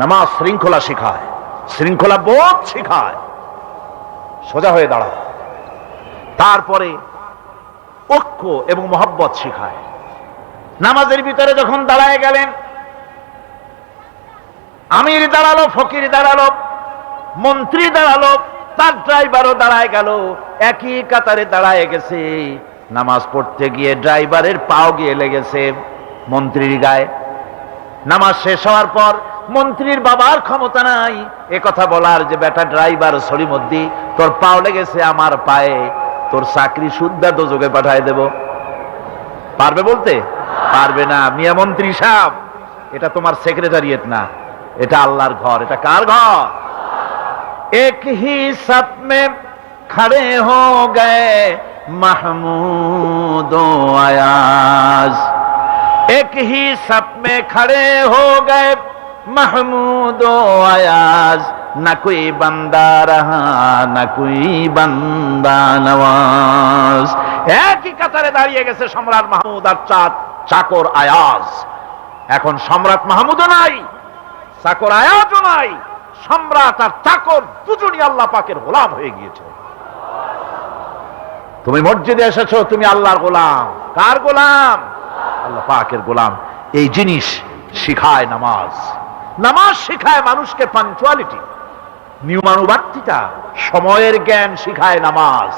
নামাজ শৃঙ্খলা শিখায়, শৃঙ্খলা বোধ শিখায়। সোজা হয়ে দাঁড়ায় তারপরে ঐক্য এবং মহব্বত শিখায়। নামাজের ভিতরে যখন দাঁড়ায় গেলেন, আমির দাঁড়াল, ফকির দাঁড়াল, মন্ত্রী দাঁড়াল, তার ড্রাইভারও দাঁড়ায় গেল। একই কাতারে দাঁড়ায় গেছে। নামাজ পড়তে গিয়ে ড্রাইভারের পাও গিয়ে লেগেছে মন্ত্রীর গায়ে। নামাজ শেষ হওয়ার পর মন্ত্রীর বাবার ক্ষমতা নাই এ কথা বলার যে বেটা ড্রাইভার সরিমদ্দি তোর পাও লেগেছে আমার পায়ে তোর চাকরি শুদ্ধা দোজকে পাঠায় দেব পারবে বলতে পারবে না মিয়া মন্ত্রী সাহেব এটা তোমার সেক্রেটারিয়েট না এটা আল্লাহর ঘর এটা কার ঘর এক ही सब में खड़े हो गए महमूद आयाज एक ही सब में खड़े हो गए মাহমুদ আয়াজ, না কুই বান্দা রাহা, না কুই বান্দা নওয়াজ। একই কাতারে দাঁড়িয়ে গেছে সম্রাট মাহমুদ আর চাঁদ, চাকর আয়াজ। এখন সম্রাট মাহমুদ নাই, চাকর আয়াজও নাই, সম্রাট আর চাকর দুজনই আল্লাহ পাকের গোলাম হয়ে গিয়েছে। তুমি মসজিদে এসেছ, তুমি আল্লাহর গোলাম। কার গোলাম? আল্লাহ পাকের গোলাম। এই জিনিস শিখায় নামাজ। নামাজ শিখায় মানুষকে পাঞ্চুয়ালিটি নিয়মানুবার্তিতা, সময়ের জ্ঞান শিখায় নামাজ।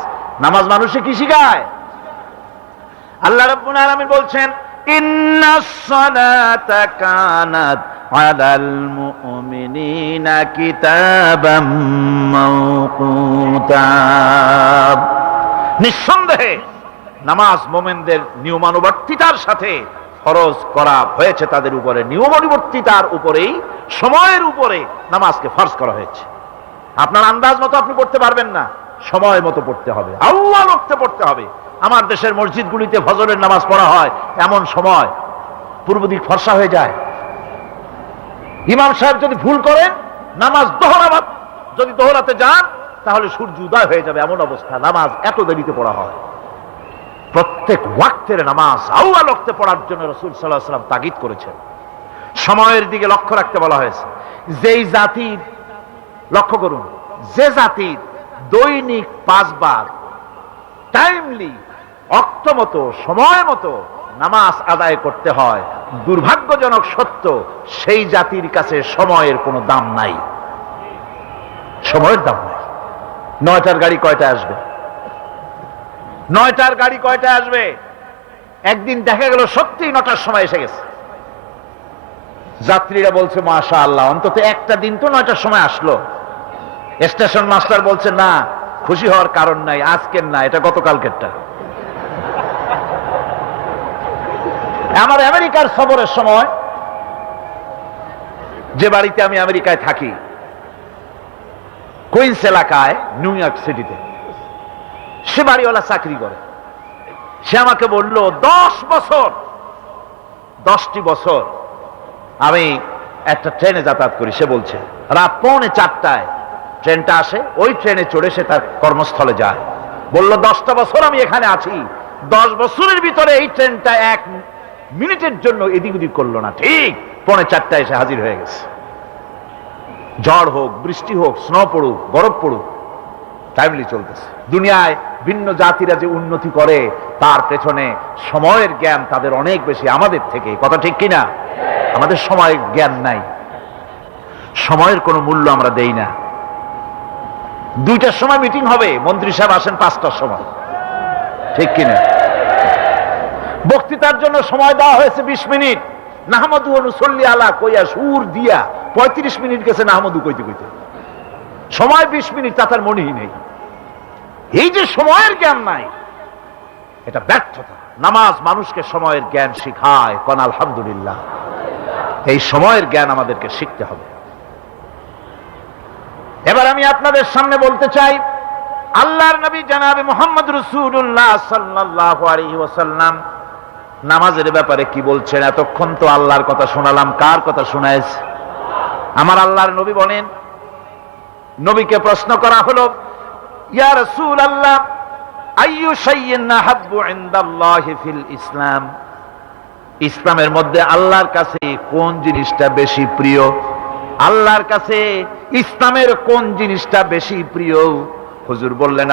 নামাজ মানুষে কি শিখায়? আল্লাহ রাব্বুল আলামিন বলছেন নিঃসন্দেহে, নামাজ মোমেনদের নিয়মানুবর্তিতার সাথে ফরজ করা হয়েছে তাদের উপরে নিয়মানুবর্তিতার উপরেই, সময়ের উপরে নামাজকে ফরজ করা হয়েছে। আপনার আন্দাজ মতো আপনি পড়তে পারবেন না। সময় মতো পড়তে হবে। আল্লাহ রক্তে পড়তে হবে। আমার দেশের মসজিদগুলিতে ফজরের নামাজ পড়া হয় এমন সময়। পূর্ব দিক ফর্সা হয়ে যায়। ইমাম সাহেব যদি ভুল করেন, নামাজ দোহরাবাদ। যদি দোহরাতে যান, তাহলে সূর্য উদয় হয়ে যাবে এমন অবস্থা। নামাজ এত দেরিতে পড়া হয়। প্রত্যেক ওয়াক্তের নামাজ আউয়া লক্তে পড়ার জন্য রসুল সাল্লাহ সাল্লাম তাগিদ করেছেন। সময়ের দিকে লক্ষ্য রাখতে বলা হয়েছে, যেই জাতির লক্ষ্য করুন, যে জাতির দৈনিক পাঁচবার টাইমলি অক্ত মতো সময় মতো নামাজ আদায় করতে হয়, দুর্ভাগ্যজনক সত্য, সেই জাতির কাছে সময়ের কোনো দাম নাই। সময়ের দাম নাই। নয়টার গাড়ি কয়টা আসবে? নয়টার গাড়ি কয়টা আসবে? একদিন দেখা গেল সত্যি নটার সময় এসে গেছে। যাত্রীরা বলছে মাশা আল্লাহ অন্তত একটা দিন তো নয়টার সময় আসলো। স্টেশন মাস্টার বলছে, না, খুশি হওয়ার কারণ নাই, আজকের না, এটা গতকালকেরটা। আমার আমেরিকার সফরের সময়, যে বাড়িতে আমি আমেরিকায় থাকি, কুইন্স এলাকায়, নিউ ইয়র্ক সিটিতে সে বাড়িওয়ালা চাকরি করে। সে আমাকে বলল, দশ বছর, দশটি বছর আমি একটা ট্রেনে যাতায়াত করি। সে বলছে, রাত পৌনে চারটায় ট্রেনটা আসে, ওই ট্রেনে চড়ে সে তার কর্মস্থলে যায়। বলল, দশটা বছর আমি এখানে আছি, দশ বছরের ভিতরে এই ট্রেনটা এক মিনিটের জন্য এদিক ওদিক করল না। ঠিক পৌনে চারটায় এসে হাজির হয়ে গেছে। ঝড় হোক, বৃষ্টি হোক, স্নো পড়ুক, বরফ পড়ুক টাইমলি চলতেছে। দুনিয়ায় ভিন্ন জাতিরা যে উন্নতি করে, তার পেছনে সময়ের জ্ঞান তাদের অনেক বেশি আমাদের থেকে। কথা ঠিক কিনা? আমাদের সময়ের জ্ঞান নাই। সময়ের কোনো মূল্য আমরা দেই না। দুইটার সময় মিটিং হবে। মন্ত্রী সাহেব আসেন পাঁচটার সময়। ঠিক কিনা? বক্তৃতার জন্য সময় দেওয়া হয়েছে বিশ মিনিট। নাহমদু অনুসল্লি আলা কইয়া, সুর দিয়া। পঁয়ত্রিশ মিনিট গেছে নাহমদু কইতে কইতে। সময় বিশ মিনিট তা তার মনেই নেই। এই যে সময়ের জ্ঞান নাই, এটা ব্যর্থতা। নামাজ মানুষকে সময়ের জ্ঞান শিখায়, কন আলহামদুলিল্লাহ। এই সময়ের জ্ঞান আমাদেরকে শিখতে হবে। এবার আমি আপনাদের সামনে বলতে চাই, আল্লাহর নবী জানাবে মোহাম্মদ রসুল্লাহ সাল্লাহ আলহি ওসাল্লাম নামাজের ব্যাপারে কি বলছেন? এতক্ষণ তো আল্লাহর কথা শোনালাম। কার কথা শোনাইছে আমার আল্লাহর নবী বলেন নবীকে প্রশ্ন করা হলো, ইয়া রসুল আল্লাহ ইসলাম? ইসলামের মধ্যে আল্লাহর কাছে কোন জিনিসটা বেশি প্রিয়? আল্লাহর কাছে ইসলামের কোন জিনিসটা বেশি প্রিয়? হুজুর বললেন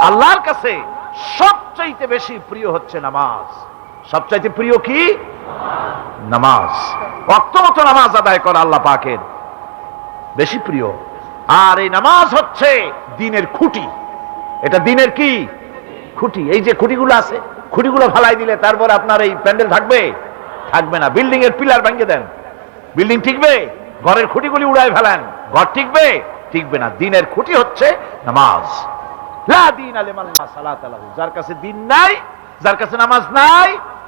আল্লাহর কাছে সবচাইতে বেশি প্রিয় হচ্ছে নামাজ। সবচাইতে প্রিয় কি? নামাজ। অক্তমত নামাজ আদায় করা আল্লাহ পাকের বেশি প্রিয়। আর এই নামাজ হচ্ছে দিনের খুঁটি। এটা দিনের কি? খুঁটি। এই যে খুঁটিগুলো আছে, খুঁটিগুলো ফালাই দিলে তারপর আপনার এই প্যান্ডেল থাকবে? থাকবে না। বিল্ডিং এর পিলার ভেঙে দেন। বিল্ডিং ঠিকবে? ঘরের খুঁটিগুলি উড়ায় ফেলেন। ঘর ঠিকবে? ঠিকবে না। দিনের খুঁটি হচ্ছে নামাজ। যার কাছে দিন নাই, যার কাছে নামাজ নাই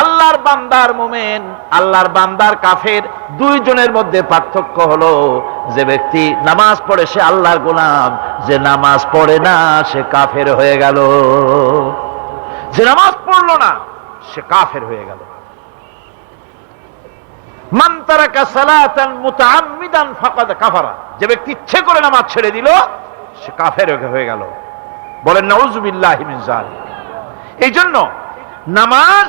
আল্লাহর বান্দার মুমেন, আল্লাহর বান্দার কাফের, দুইজনের মধ্যে পার্থক্য হলো, যে ব্যক্তি নামাজ পড়ে সে আল্লাহর গোলাম, যে নামাজ পড়ে না সে কাফের হয়ে গেল। যে নামাজ পড়ল না, সে কাফের হয়ে গেল। যে ব্যক্তি ইচ্ছে করে নামাজ ছেড়ে দিল, সে কাফের হয়ে গেল। বলেন, নাউজুবিল্লাহি মিন এই জন্য নামাজ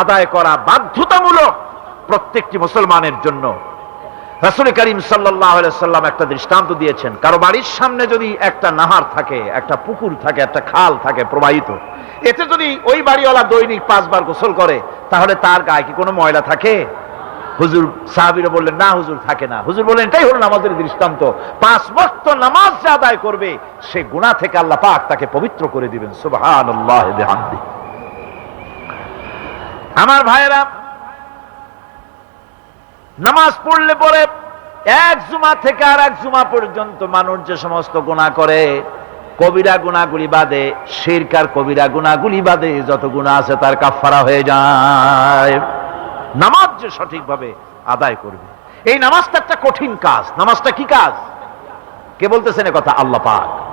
আদায় করা বাধ্যতামূলক প্রত্যেকটি মুসলমানের জন্য। রাসূল করিম সাল্লাম একটা দৃষ্টান্ত দিয়েছেন। কারও বাড়ির সামনে যদি একটা নাহার থাকে, একটা পুকুর থাকে, একটা খাল থাকে প্রবাহিত, এতে যদি ওই বাড়িওয়ালা দৈনিক পাঁচবার গোসল করে, তাহলে তার গায়ে কি কোনো ময়লা থাকে? হুজুর সাহাবিরা বললেন, না হুজুর, থাকে না। হুজুর বললেন, এটাই হলো নামাজের দৃষ্টান্ত। পাঁচ বক্ত নামাজ আদায় করবে, সে গুণা থেকে আল্লাহ পাক তাকে পবিত্র করে দিবেন। সুবহানাল্লাহ বিহামদি আমার ভাইরা নামাজ পড়লে পরে এক জুমা থেকে আর এক জুমা পর্যন্ত মানুষ যে সমস্ত গুণা করে, কবিরা গুণাগুলি বাদে, শিরকার কবিরা গুণাগুলি বাদে, যত গুণা আছে তার কাফারা হয়ে যায়। নামাজ যে সঠিকভাবে আদায় করবে। এই নামাজটা একটা কঠিন কাজ। নামাজটা কি কাজ? কে বলতেছেন কথা? আল্লাহ পাক।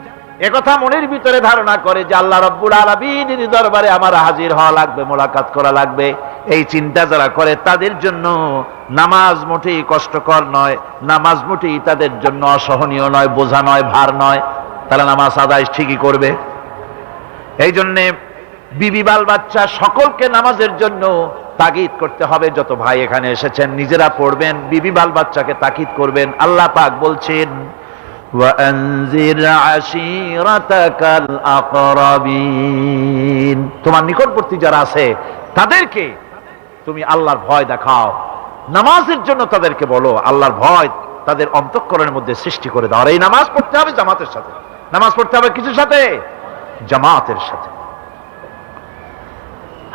একথা মনের ভিতরে ধারণা করে যে আল্লাহ রব্বুল আলমিনের দরবারে আমার হাজির হওয়া লাগবে, মোলাকাত করা লাগবে। এই চিন্তা যারা করে তাদের জন্য নামাজ মোটেই কষ্টকর নয়, নামাজ মোটেই তাদের জন্য অসহনীয় নয়, বোঝা নয়, ভার নয়। তারা নামাজ আদায় ঠিকই করবে। এই জন্যে বিবি বাল বাচ্চা সকলকে নামাজের জন্য তাগিদ করতে হবে। যত ভাই এখানে এসেছেন, নিজেরা পড়বেন, বিবি বাল বাচ্চাকে তাকিদ করবেন। আল্লাহ পাক বলছেন তোমার নিকটবর্তী যারা আছে, তাদেরকে তুমি আল্লাহর ভয় দেখাও। নামাজের জন্য তাদেরকে বলো, আল্লাহর ভয় তাদের অন্তঃকরণের মধ্যে সৃষ্টি করে দাও। আর এই নামাজ পড়তে হবে জামাতের সাথে। নামাজ পড়তে হবে কিছুর সাথে? জামাতের সাথে।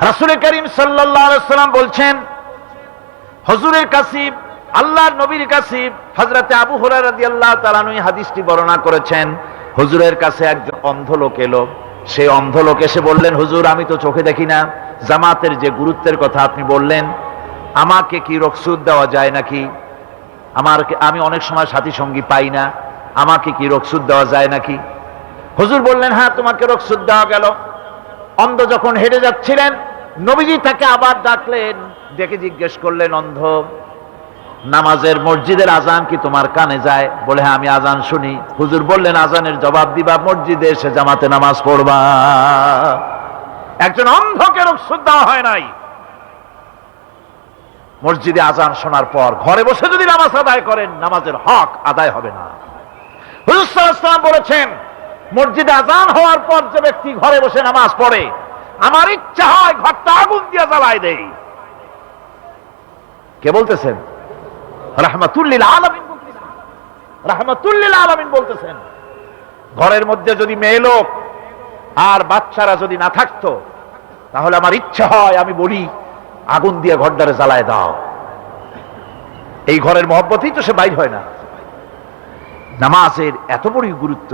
রাসুল করিম সাল্লাম বলছেন, হজুরের কাসিব, আল্লাহর নবীর কাসিব হজরতে আবু হুরারদি আল্লাহ তালানুই হাদিসটি বর্ণনা করেছেন, হুজুরের কাছে একজন অন্ধ লোক এলো। সেই অন্ধ লোক এসে বললেন, হুজুর, আমি তো চোখে দেখি না। জামাতের যে গুরুত্বের কথা আপনি বললেন, আমাকে কি রকসুদ দেওয়া যায় নাকি? আমার আমি অনেক সময় সাথী সঙ্গী পাই না। আমাকে কি রকসুদ দেওয়া যায় নাকি? হুজুর বললেন হ্যাঁ তোমাকে রকসুদ দেওয়া গেল। অন্ধ যখন হেঁটে যাচ্ছিলেন, নবীজি তাকে আবার ডাকলেন, ডেকে জিজ্ঞেস করলেন, অন্ধ নামাজের মসজিদের আজান কি তোমার কানে যায়? বলে হ্যাঁ আমি আজান শুনি। হুজুর বললেন, আজানের জবাব দিবা, মসজিদে এসে জামাতে নামাজ পড়বা। একজন অন্ধকে রকসুদ দেওয়া হয় নাই। মসজিদে আজান শোনার পর ঘরে বসে যদি নামাজ আদায় করেন, নামাজের হক আদায় হবে না। হুজুর সাল্লাল্লাহু আলাইহি ওয়াসাল্লাম বলেছেন, মসজিদে আজান হওয়ার পর যে ব্যক্তি ঘরে বসে নামাজ পড়ে, আমার ইচ্ছা হয় ঘরটা আগুন দিয়ে জ্বালায় দেই। কে বলতেছেন? রাহমাতুল্লিল আলামিন। রাহমাতুল্লিল আলামিন বলতেছেন, ঘরের মধ্যে যদি মেয়ে লোক আর বাচ্চারা যদি না থাকতো, তাহলে আমার ইচ্ছা হয় আমি বলি, আগুন দিয়ে ঘরটারে জ্বালায় দাও। এই ঘরের মহব্বতেই তো সে বাইর হয় না। নামাজের এত বড়ই গুরুত্ব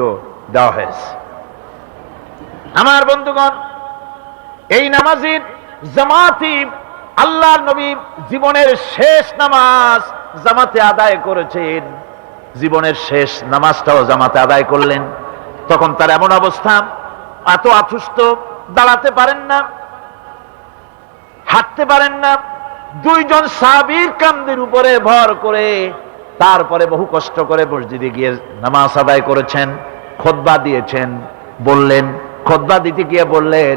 দেওয়া হয়েছে। আমার বন্ধুগণ, এই নামাজের জামাতি আল্লাহ নবী জীবনের শেষ নামাজ জামাতে আদায় করেছেন। জীবনের শেষ নামাজটাও জামাতে আদায় করলেন। তখন তার এমন অবস্থা, এত অসুস্থ, দাঁড়াতে পারেন না, হাঁটতে পারেন না। দুইজন সাবির কান্দের উপরে ভর করে তারপরে বহু কষ্ট করে মসজিদে গিয়ে নামাজ আদায় করেছেন, খোদবা দিয়েছেন, বললেন, খোদবা দিতে গিয়ে বললেন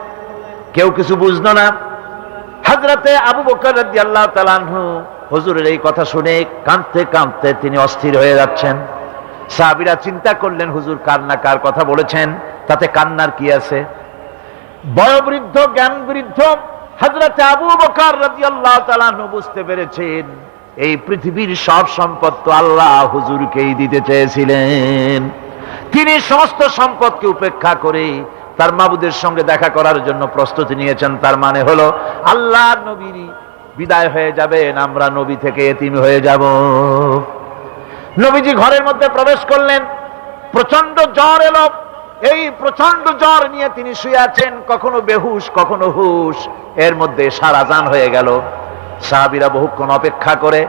কেউ কিছু বুঝলো না। হাজরাতে আবু বকর আল্লাহ তালানহু হুজুরের এই কথা শুনে কাঁদতে কাঁদতে তিনি অস্থির হয়ে যাচ্ছেন। সাহাবিরা চিন্তা করলেন, হুজুর কান্না কার কথা বলেছেন, তাতে কান্নার কি আছে? বয়োবৃদ্ধ জ্ঞান বৃদ্ধ হজরত আবু বকর রাদিয়াল্লাহু তাআলা আনহু বুঝতে পেরেছেন, এই পৃথিবীর সব সম্পদ তো আল্লাহ হুজুরকেই দিতে চেয়েছিলেন। তিনি সমস্ত সম্পদকে উপেক্ষা করে তার মাবুদের সঙ্গে দেখা করার জন্য প্রস্তুতি নিয়েছেন, তার মানে হলো আল্লাহ নবীর বিদায় হয়ে যাবেন, আমরা নবী থেকে এতিম হয়ে যাব। নবীজি ঘরের মধ্যে প্রবেশ করলেন প্রচণ্ড জ্বর এলো। এই প্রচণ্ড জ্বর নিয়ে তিনি শুয়ে আছেন, কখনো বেহুশ, কখনো হুশ, এর মধ্যে সারা জান হয়ে গেল। সাহাবিরা বহুক্ষণ অপেক্ষা করে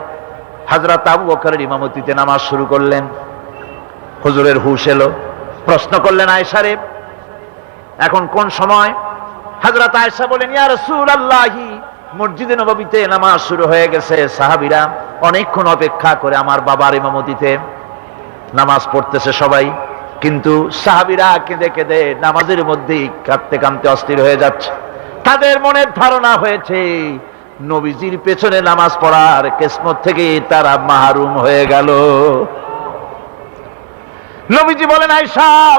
হাজরা তাবু বকরের ইমামতিতে নামাজ শুরু করলেন। হুজুরের হুশ এলো। প্রশ্ন করলেন আয়সারে এখন কোন সময়? হাজরত আয়সা বলেন মসজিদে নববীতে নামাজ শুরু হয়ে গেছে। সাহাবিরা অনেকক্ষণ অপেক্ষা করে আমার বাবার ইমামতিতে। নামাজ পড়তেছে সবাই। কিন্তু সাহাবিরা কেঁদে কেঁদে নামাজের মধ্যেই কাঁদতে কাঁদতে অস্থির হয়ে যাচ্ছে। তাদের মনের ধারণা হয়েছে, নবীজির পেছনে নামাজ পড়ার কেসমত থেকে তারা মাহরুম হয়ে গেল। নবীজি বলেন আইসা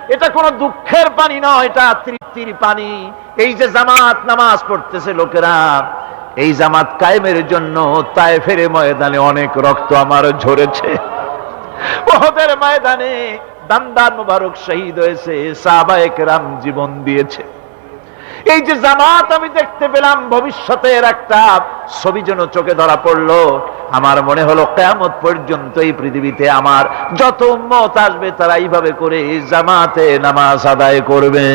এটা কোনো দুঃখের পানি নয় এটা তৃপ্তির পানি। এই যে জামাত নামাজ পড়তেছে লোকেরা, এই জামাত কায়েমের জন্য তাই তায়েফের ময়দানে অনেক রক্ত আমার ঝরেছে। ওহদের ময়দানে দান্দান মুবারক শহীদ হয়েছে সাবায়ক রাম জীবন দিয়েছে। এই যে জামাত আমি দেখতে পেলাম, ভবিষ্যতের একটা ছবি যেন চোখে ধরা পড়ল। আমার মনে হলো কেমত পর্যন্ত এই পৃথিবীতে আমার যত উম্মত আসবে, তারা এইভাবে করে জামাতে নামাজ আদায় করবে।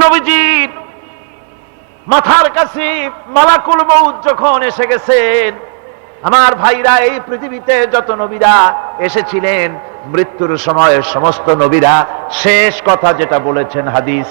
নবীজির মাথার কাছে মালাকুল মৌত যখন এসে গেছেন, আমার ভাইরা এই পৃথিবীতে যত নবীরা এসেছিলেন, মৃত্যুর সময় সমস্ত নবীরা শেষ কথা যেটা বলেছেন হাদিস।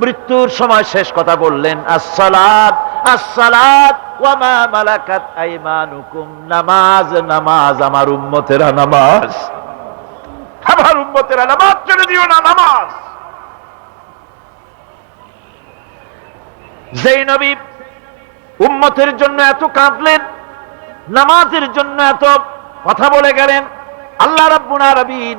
মৃত্যুর সময় শেষ কথা বললেন ওয়ামা মালাকাত আইমানুকুম, নামাজ নামাজ, আমার উম্মতেরা নামাজ। আমার উম্মতেরা নামাজ দিও না, নামাজ। যেই নবী উম্মতের জন্য এত কাঁদলেন, নামাজের জন্য এত কথা বলে গেলেন, আল্লাহ রাব্বুল আলামিন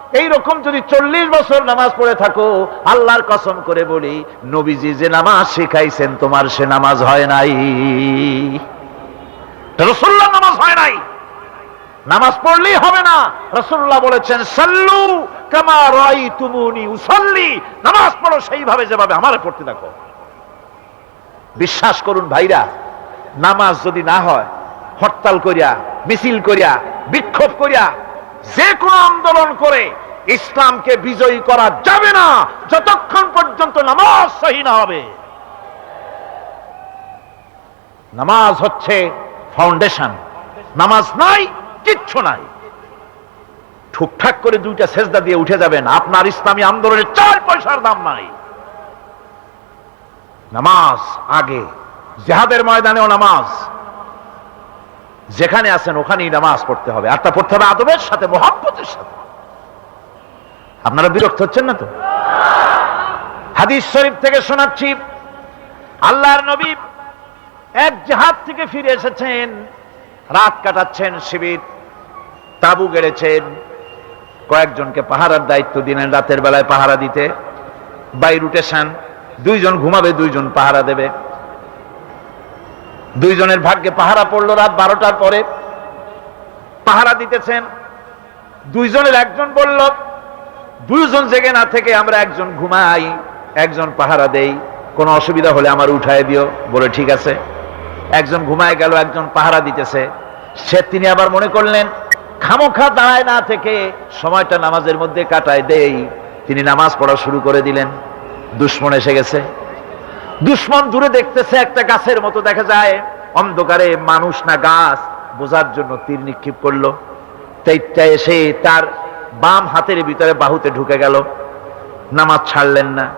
এই রকম যদি চল্লিশ বছর নামাজ পড়ে থাকো, আল্লাহর কসম করে বলি, নবীজি যে নামাজ শিখাইছেন, তোমার সে নামাজ হয় নাই। রসুল্লাহ নামাজ হয় নাই। নামাজ পড়লেই হবে না। রসুল্লাহ বলেছেন, সাল্লু কামা রাই তুমুনি উসল্লি। নামাজ পড়ো সেইভাবে যেভাবে আমারে পড়তে দেখো। বিশ্বাস করুন ভাইরা, নামাজ যদি না হয়, হরতাল করিয়া, মিছিল করিয়া, বিক্ষোভ করিয়া, যে কোনো আন্দোলন করে ইসলামকে বিজয়ী করা যাবে না যতক্ষণ পর্যন্ত নামাজ সহি না হবে। নামাজ হচ্ছে ফাউন্ডেশন নামাজ নাই, কিচ্ছু নাই। ঠুকঠাক করে দুইটা সেজদা দিয়ে উঠে যাবেন, আপনার ইসলামী আন্দোলনের চার পয়সার দাম নাই। নামাজ আগে, জেহাদের ময়দানেও নামাজ। যেখানে আছেন ওখানেই নামাজ পড়তে হবে, আর তা পড়তে হবে আদবের সাথে মোহাম্মতের সাথে। আপনারা বিরক্ত হচ্ছেন না তো? হাদিস শরীফ থেকে শোনাচ্ছি, আল্লাহর নবী এক জাহাজ থেকে ফিরে এসেছেন, রাত কাটাচ্ছেন শিবির, তাবু গেড়েছেন, কয়েকজনকে পাহারার দায়িত্ব দিলেন রাতের বেলায় পাহারা দিতে বাই রুটেশন দুইজন ঘুমাবে, দুইজন পাহারা দেবে। দুইজনের ভাগ্যে পাহারা পড়ল রাত বারোটার পরে, পাহারা দিতেছেন, দুইজনের একজন বলল দুইজন জেগে না থেকে আমরা একজন ঘুমাই, একজন পাহারা দেই। কোনো অসুবিধা হলে আমার উঠায় দিও, বলে ঠিক আছে। একজন ঘুমায় গেল, একজন পাহারা দিতেছে। সে তিনি আবার মনে করলেন, খামোখা দাঁড়ায় না থেকে সময়টা নামাজের মধ্যে কাটায় দেই। তিনি নামাজ পড়া শুরু করে দিলেন। দুশ্মন এসে গেছে। দুশ্মন দূরে দেখতেছে একটা গাছের মতো দেখা যায়। অন্ধকারে মানুষ না গাছ, বোঝার জন্য তীর নিক্ষেপ করল। তেইটা এসে তার বাম হাতের ভিতরে বাহুতে ঢুকে গেল। নামাজ ছাড়লেন না।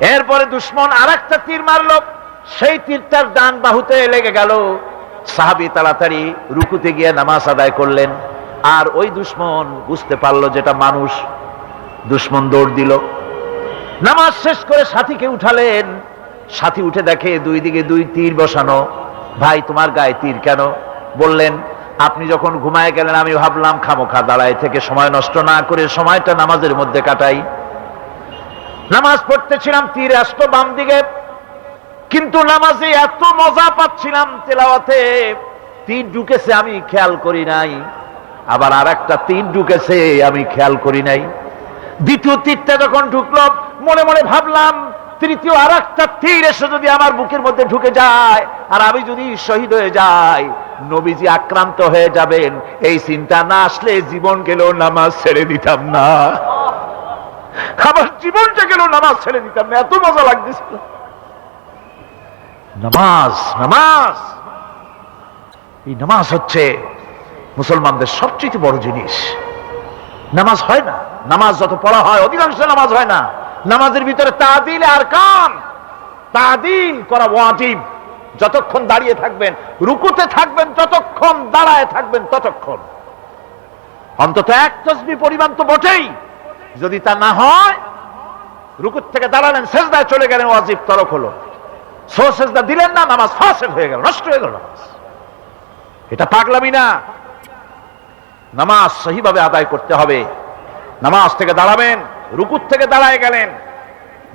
এরপরে দুশ্মন আর একটা তীর মারল। সেই তীরটার ডান বাহুতে লেগে গেল। সাহাবি তাড়াতাড়ি রুকুতে গিয়ে নামাজ আদায় করলেন। আর ওই দুশ্মন বুঝতে পারল যেটা মানুষ দুশ্মন দৌড় দিল। নামাজ শেষ করে সাথীকে উঠালেন। সাথী উঠে দেখে দুই দিকে দুই তীর বসানো। ভাই, তোমার গায়ে তীর কেন? বললেন আপনি যখন ঘুমায় গেলেন, আমি ভাবলাম, খামোখা দাঁড়ায় থেকে সময় নষ্ট না করে সময়টা নামাজের মধ্যে কাটাই। নামাজ পড়তেছিলাম তীর আসতো বাম দিকে, কিন্তু নামাজে এত মজা পাচ্ছিলাম তেলাওয়াতে, তীর ঢুকেছে আমি খেয়াল করি নাই। আবার আর একটা তীর ঢুকেছে, আমি খেয়াল করি নাই। দ্বিতীয় তীরটা যখন ঢুকলো, মনে মনে ভাবলাম, তৃতীয় আর একটা তীর এসে যদি আমার বুকের মধ্যে ঢুকে যায়, আর আমি যদি শহীদ হয়ে যাই নবীজি আক্রান্ত হয়ে যাবেন। এই চিন্তা না আসলে জীবন গেলেও নামাজ ছেড়ে দিতাম না। আমার জীবনটা গেল, নামাজ ছেড়ে দিতাম না। এত মজা লাগতেছিল। নামাজ নামাজ। এই নামাজ হচ্ছে মুসলমানদের সবচেয়ে বড় জিনিস। নামাজ হয় না। নামাজ যত পড়া হয়, অধিকাংশ নামাজ হয় না। নামাজের ভিতরে তাদিল আর কান। তাদিল করা ওয়াজিব। যতক্ষণ দাঁড়িয়ে থাকবেন, রুকুতে থাকবেন, যতক্ষণ দাঁড়ায় থাকবেন, ততক্ষণ। অন্তত এক তসবি পরিমাণ তো বটেই। যদি তা না হয় রুকুত থেকে দাঁড়ালেন শেষদায় চলে গেলেন, ওয়াজিব তরক হলো। সো সেজদা দিলেন না, নামাজ ফাসেদ হয়ে গেল, নষ্ট হয়ে গেল নামাজ। এটা পাগলামি না। নামাজ সহিভাবে আদায় করতে হবে। নামাজ থেকে দাঁড়াবেন রুকুত থেকে দাঁড়ায় গেলেন।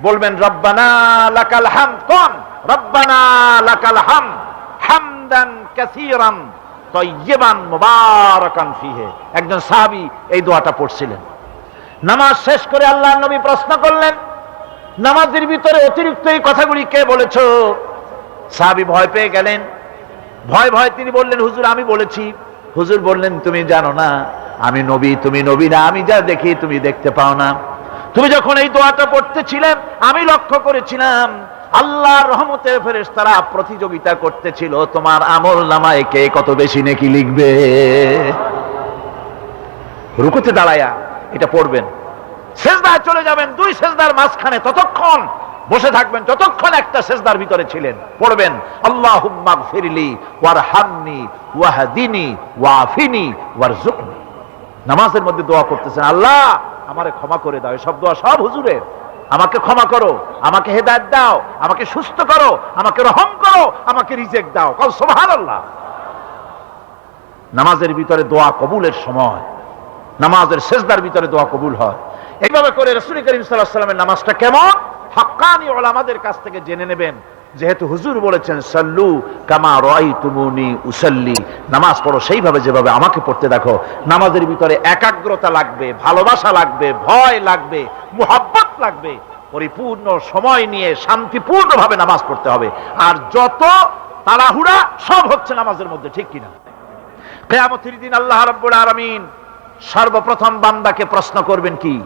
বলবেন, রব্বানা লাকাল হাম কোন রব্বানা লাকাল হাম, হামদান কাসীরান তয়্যিবান মুবারাকান ফিহে। একজন সাহাবী এই দোয়াটা পড়ছিলেন। নামাজ শেষ করে আল্লাহর নবী প্রশ্ন করলেন, নামাজের ভিতরে অতিরিক্ত এই কথাগুলি কে বলেছ? সাহাবি ভয় পেয়ে গেলেন। ভয় ভয় তিনি বললেন, হুজুর, আমি বলেছি। হুজুর বললেন, তুমি জানো না, আমি নবী, তুমি নবী না, আমি যা দেখি তুমি দেখতে পাও না। তুমি যখন এই দোয়াটা পড়তেছিলেন, আমি লক্ষ্য করেছিলাম আল্লাহর রহমতের ফেরেস তারা প্রতিযোগিতা করতেছিল, তোমার আমল নামায় কে কত বেশি নেকি লিখবে? রুকুতে দাঁড়ায়া এটা পড়বেন। সেজদায় চলে যাবেন দুই সেজদার মাঝখানে ততক্ষণ। বসে থাকবেন যতক্ষণ একটা সেজদার ভিতরে ছিলেন। পড়বেন আল্লাহ ফিরলি ওয়ার হামনি ওয়াহাদিনী ওয়াফিনি ওয়ার নামাজের মধ্যে দোয়া করতেছেন, আল্লাহ আমারে ক্ষমা করে দাও সব দোয়া সব হুজুরের। আমাকে ক্ষমা করো, আমাকে হেদায়ত দাও, আমাকে সুস্থ করো, আমাকে রহম করো, আমাকে রিজেক্ট দাও। কাল সোভান আল্লাহ নামাজের ভিতরে দোয়া কবুলের সময়, নামাজের শেষদার ভিতরে দোয়া কবুল হয়। এইভাবে করে রসুল করিম সাল্লাহ সাল্লামের নামাজটা কেমন? হাক্কানি ওলামাদের কাছ থেকে জেনে নেবেন যেহেতু হুজুর বলেছেন, সাল্লু কামা রয় তুমুনি উসাল্লি। নামাজ পড়ো সেইভাবে যেভাবে আমাকে পড়তে দেখো। নামাজের ভিতরে একাগ্রতা লাগবে, ভালোবাসা লাগবে, ভয় লাগবে, মুহাব্বত লাগবে। পরিপূর্ণ সময় নিয়ে শান্তিপূর্ণভাবে নামাজ পড়তে হবে। আর যত তাড়াহুড়া সব হচ্ছে নামাজের মধ্যে, ঠিক কিনা? কেয়ামতের দিন আল্লাহ রাব্বুল আলামিন সর্বপ্রথম বান্দাকে প্রশ্ন করবেন কি?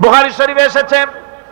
বুখারী শরীফে এসেছে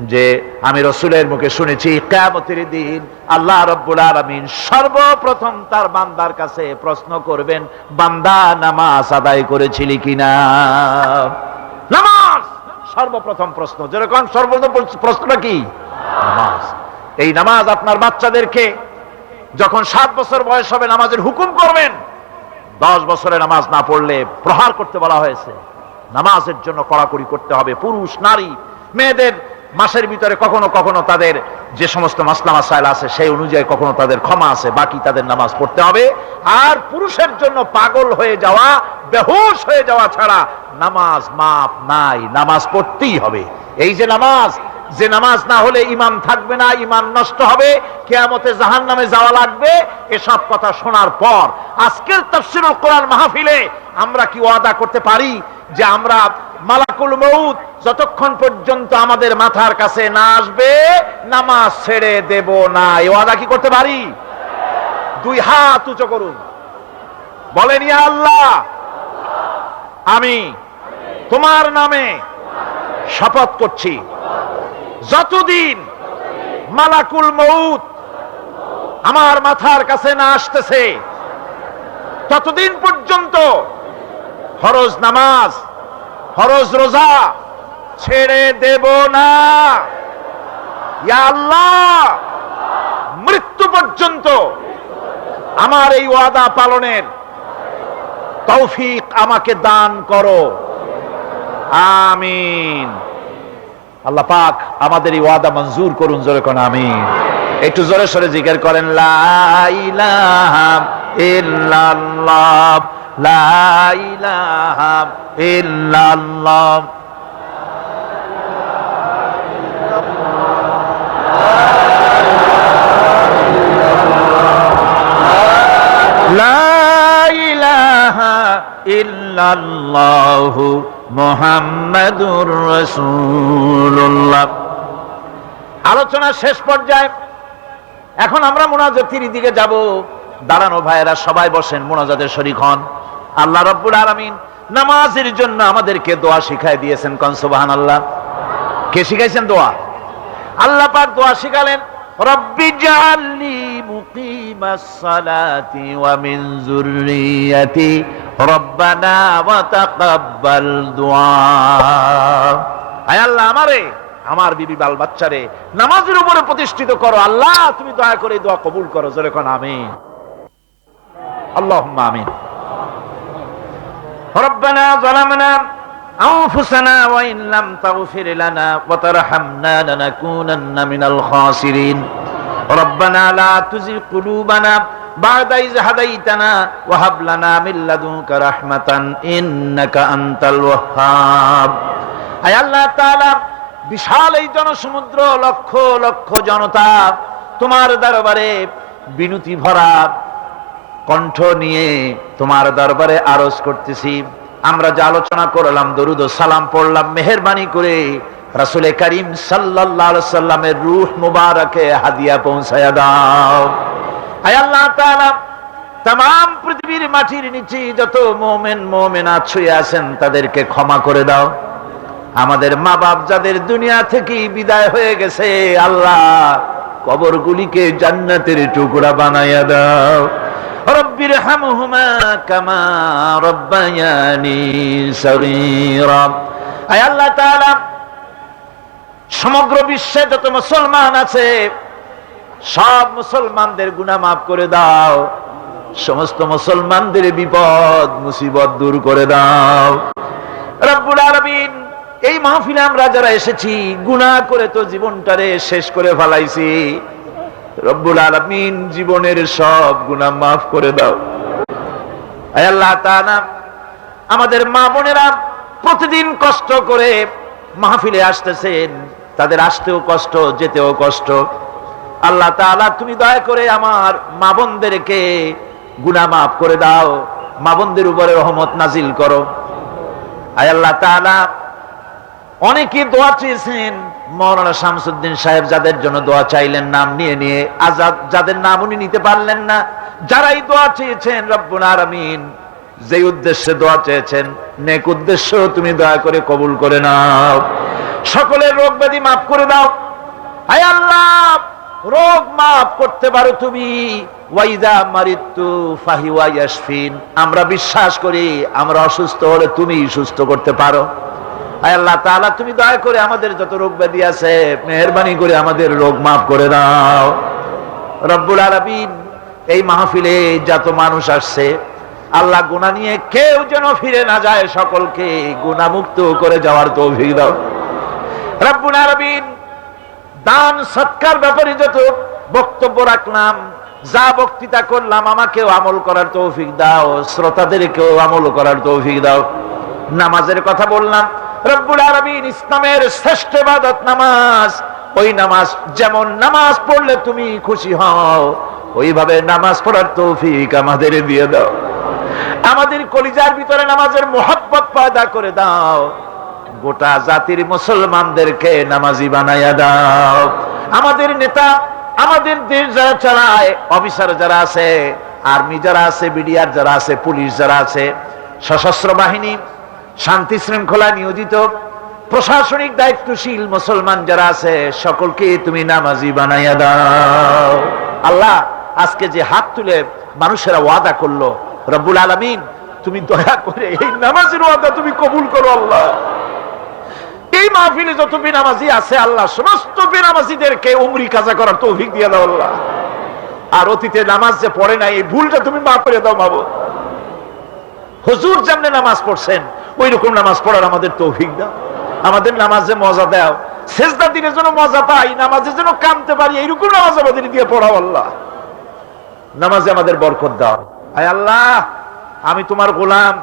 যে আমি রসুলের মুখে শুনেছি, কেয়ামতের দিন আল্লাহ রব্বুল আলমিন সর্বপ্রথম তার বান্দার কাছে প্রশ্ন করবেন, বান্দা নামাজ আদায় করেছিলি কিনা? নামাজ! সর্বপ্রথম প্রশ্ন। যেরকম সর্বপ্রথম প্রশ্নটা কি? নামাজ। এই নামাজ আপনার বাচ্চাদেরকে যখন সাত বছর বয়স হবে নামাজের হুকুম করবেন, দশ বছরে নামাজ না পড়লে প্রহার করতে বলা হয়েছে। নামাজের জন্য কড়াকড়ি করতে হবে। পুরুষ, নারী, মেয়েদের মাসের ভিতরে কখনো কখনো তাদের যে সমস্ত মাসলা মাসাইল আছে, সেই অনুযায়ী কখনো তাদের ক্ষমা আছে, বাকি তাদের নামাজ পড়তে হবে। আর পুরুষের জন্য পাগল হয়ে যাওয়া, বেহুশ হয়ে যাওয়া ছাড়া নামাজ মাপ নাই, নামাজ পড়তেই হবে। এই যে নামাজ যে নামাজ না হলে ইমান থাকবে না, ইমান নষ্ট হবে, কেয়ামতে জাহান নামে যাওয়া লাগবে, এসব কথা শোনার পর আজকের তফসিরুল কোরআন মাহফিলে আমরা কি ওয়াদা করতে পারি? যে আমরা মালাকুল মৌত যতক্ষণ পর্যন্ত আমাদের মাথার কাছে না আসবে, নামাজ ছেড়ে দেব না। এ ওয়াদা কি করতে পারি? দুই হাত উঁচু করুন। বলেন, ইয়া আল্লাহ, আমি তোমার নামে শপথ করছি। যতদিন মালাকুল মৌত আমার মাথার কাছে না আসতেছে, ততদিন পর্যন্ত ফরজ নামাজ, ফরজ রোজা ছেড়ে দেব না। আল্লাহ, মৃত্যু পর্যন্ত আমার এই ওয়াদা পালনের তৌফিক আমাকে দান করো। আমিন। আল্লাহ পাক আমাদের এই ওয়াদা মঞ্জুর করুন, জোরে কোন আমিন। একটু জোরে সরে জিজ্ঞের করেন, লা ইলাহা ইল্লাল্লাহ। মুহাম্মাদুর রাসূলুল্লাহ। আলোচনা শেষ পর্যায়ে। এখন আমরা মোনাজাতির দিকে যাব। দাঁড়ানো ভাইয়েরা সবাই বসেন, মোনাজাতের শরীক হন। আল্লাহ রব্বুল আলামিন নামাজের জন্য আমাদেরকে দোয়া শিখাই দিয়েছেন কন সুবহানাল্লাহ? কে শিখাইছেন দোয়া? আল্লাহ পাক দোয়া শিখালেন আল্লাহ আমারে, আমার বিবি বাল বাচ্চারে নামাজের উপরে প্রতিষ্ঠিত করো, আল্লাহ তুমি দয়া করে দোয়া কবুল করো, জোরে কোন আমিন। আল্লাহুম্মা আমিন। ربنا ظلمنا أنفسنا وإن لم تغفر لنا وترحمنا لنكونن من الخاسرين ربنا لا تزغ قلوبنا বা'দা ইয হাদাইতানা ওয়া হাব লানা মিন লাদুনকা রাহমাতান ইন্নাকা আনতাল ওয়াহ্হাব আয় আল্লাহ তাআলা বিশাল এই জনসমুদ্র লক্ষ লক্ষ জনতা তোমার দরবারে বিনতি ভরা কণ্ঠ নিয়ে তোমার দরবারে আরজ করতেছি। আমরা যে আলোচনা করলাম, দরুদ সালাম পড়লাম, মেহরবানি করে রাসুলে করিম সাল্লাল্লাহু সাল্লামের রূহ মুবারকে হাদিয়া পৌঁছায়া দাও। আল্লাহ তাম পৃথিবীর মাটির নিচে যত মোমেন মোমেনা ছুঁয়ে আছেন, তাদেরকে ক্ষমা করে দাও। আমাদের মা বাপ যাদের দুনিয়া থেকে বিদায় হয়ে গেছে, আল্লাহ কবরগুলিকে জান্নাতের টুকরা বানাইয়া দাও। সমগ্র বিশ্বে যত মুসলমান আছে, সব মুসলমানদের গুনাহ মাফ করে দাও। সমস্ত মুসলমানদের বিপদ, মুসিবত দূর করে দাও। রব্বুল আলামিন, এই মাহফিলে আমরা যারা এসেছি, গুনাহ করে তো জীবনটারে শেষ করে ফেলাইছি। রব্বুল আলামিন জীবনের সব গুনাহ মাফ করে দাও। আল্লাহ আমাদের মা বোনেরা প্রতিদিন কষ্ট করে মাহফিলে আসতেছেন। তাদের আসতেও কষ্ট, যেতেও কষ্ট। আল্লাহ তাআলা, তুমি দয়া করে আমার মা বোনদেরকে গুনাহ মাফ করে দাও। মা বোনদের উপরে রহমত নাজিল করো। আয় আল্লাহ তাআলা, অনেকে দোয়া চেয়েছেন মৌলানা শামসুদ্দিন সাহেব যাদের জন্য দোয়া চাইলেন, নাম নিয়ে নিয়ে, আজাদ যাদের নাম উনি নিতে পারলেন না, যারাই দোয়া চেয়েছেন, রব্বুল আলামিন যে উদ্দেশ্যে দোয়া চেয়েছেন, নেক উদ্দেশ্য তুমি দয়া করে কবুল করে নাও। সকলের রোগ ব্যাধি মাফ করে দাও। আল্লাহ, রোগ মাফ করতে পারো তুমি। ওয়াইদা মারিতু ফাহি ওয়াইয়াসফিন আমরা বিশ্বাস করি, আমরা অসুস্থ হলে তুমি সুস্থ করতে পারো। আল্লাহ তাআলা, তুমি দয়া করে আমাদের যত রোগ ব্যাধি আছে, মেহেরবানি করে আমাদের রোগ মাফ করে দাও। রব্বুল আলামিন এই মাহফিলে যত মানুষ আসছে, আল্লাহ গুনাহ নিয়ে কেউ যেন ফিরে না যায়, সকলকে গুণামুক্ত করে যাওয়ার তৌফিক দাও। রব্বুল আলামিন দান সৎকার ব্যাপারে যত বক্তব্য রাখলাম, যা বক্তৃতা করলাম, আমাকেও আমল করার তৌফিক দাও, শ্রোতাদেরকেও আমল করার তৌফিক দাও। নামাজের কথা বললাম রব্বুল আলামিন ইসলামের শ্রেষ্ঠ ইবাদত নামাজ, ওই নামাজ, যেমন নামাজ পড়লে তুমি খুশি হও, ওইভাবে নামাজ পড়ার তৌফিক আমাদের দিয়ে দাও। আমাদের কলিজার ভিতরে নামাজের মোহাব্বত পয়দা করে দাও। গোটা জাতির মুসলমানদেরকে নামাজি বানাইয়া দাও। আমাদের নেতা, আমাদের দেশ যারা চালায়, অফিসার যারা আছে, আর্মি যারা আছে, বিডিআর যারা আছে, পুলিশ যারা আছে, সশস্ত্র বাহিনী শান্তি শৃঙ্খলা নিয়োজিত, প্রশাসনিক দায়িত্বশীল মুসলমান যারা আছে, সকলকে তুমি নামাজি বানাইয়া দাও। আল্লাহ আজকে যে হাত তুলে মানুষেরা ওয়াদা করল, রব্বুল আলমিন, তুমি দয়া করে এই নামাজের ওয়াদা তুমি কবুল করো আল্লাহ। এই মাহফিলে যত বেনামাজি আছে আল্লাহ, সমস্ত বেনামাজিদেরকে উমরি কাজা করার তৌফিক দিয়ে দাও আল্লাহ। আর অতীতে নামাজ যে পড়ে না এই ভুলটা তুমি মাফ করে দাও মাবো হুজুর যেমনে নামাজ পড়ছেন ওই রকম নামাজ পড়ার আমাদের তৌফিক দাও। আমাদের নামাজে মজা দাও। শেষদা দিনের জন্য মজা পাই, নামাজের জন্য কামতে পারি, এইরকম নামাজ আমাদের দিয়ে পড়াও আল্লাহ। নামাজে আমাদের বরকত দাও। আয় আল্লাহ, আমি তোমার গোলাম।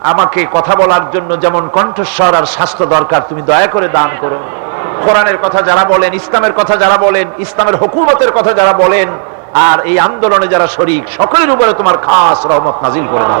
আমাকে কথা বলার জন্য যেমন কণ্ঠস্বর আর স্বাস্থ্য দরকার, তুমি দয়া করে দান করো। কোরআনের কথা যারা বলেন, ইসলামের কথা যারা বলেন, ইসলামের হুকুমতের কথা যারা বলেন, আর এই আন্দোলনে যারা শরিক, সকলের উপরে তোমার খাস রহমত নাজিল করে দাও।